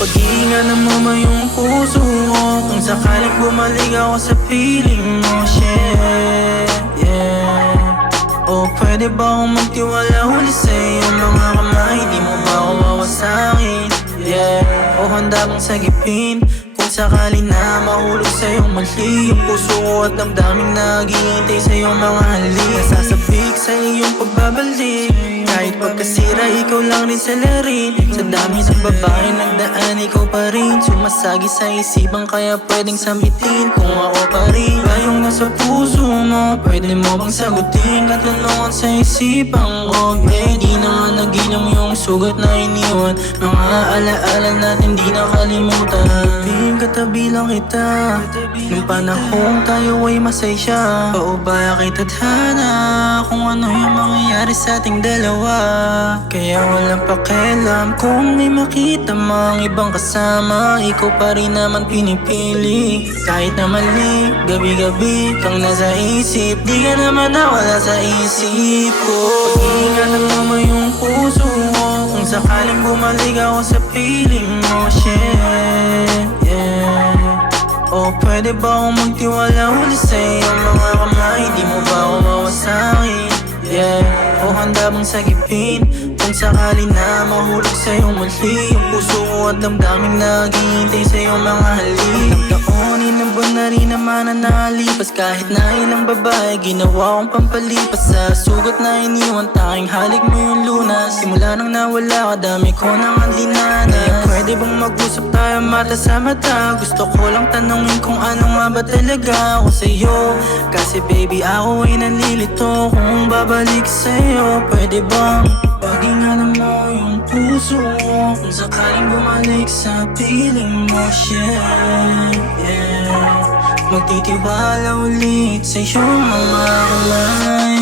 Pag-iinganan mo ba yung puso ko kung sakaling bumalik ako sa piling mo, O pwede ba akong magtiwala huli sa iyong mga kamay? Di mo ba ako wawasakin, O handa bang sagipin kung sakali na mahulog sa iyong mali? Yung puso ko at damdaming naghihintay sa iyong mga halik. Nasasabik sa iyong pagbabalik, kahit pagkasira ikaw lang rin salarin. Sa dami ng babae nagdaan ikaw pa rin, sumasagi sa isipan kaya pwedeng sambitin kung ako pa rin ba yung nasa puso mo. Pwede mo bang sagutin katanungan sa isipan ko? Di na nga nagilang yung sugat na iniwan, mga alaala natin di nakalimutan. Katabi lang kita nung panahong tayo ay masaya. Paubaya kay tadhana kung ano yung mangyayari sa ating dalawa. Kaya walang pakialam kung may makita mang ibang kasama, ikaw pa rin naman pinipili. Kahit na mali, gabi-gabi kang nasa isip, di ka naman nawala sa isip ko. Pag-iinganan mo yung puso ko kung sakaling bumalik ako sa piling mo, O pwede ba akong magtiwala huli sa iyong mga kamay? Di mo ba ako mawasakin, O handa bang sagipin kung sakali na mahulog sa iyong mali? Yung puso ko at damdaming naghihintay sa iyong mga halik. Taon, ilang buwan na rin naman na nakalipas, kahit na ilang babae ginawa kong pampalipas. Sa sugat na iniwan, tanging halik mo yung lunas. Simula nang nawala ka, dami ko nang andinanas. Pwede bang mag-usap tayo mata sa mata? Gusto ko lang tanungin kung ano nga ba talaga ako sa'yo. Kasi baby ako ay nalilito kung babalik sa'yo. Pwede bang pag-ingatan mo yung puso ko kung sakaling bumalik sa piling mo, Magtitiwala ulit sa iyong mga kamay.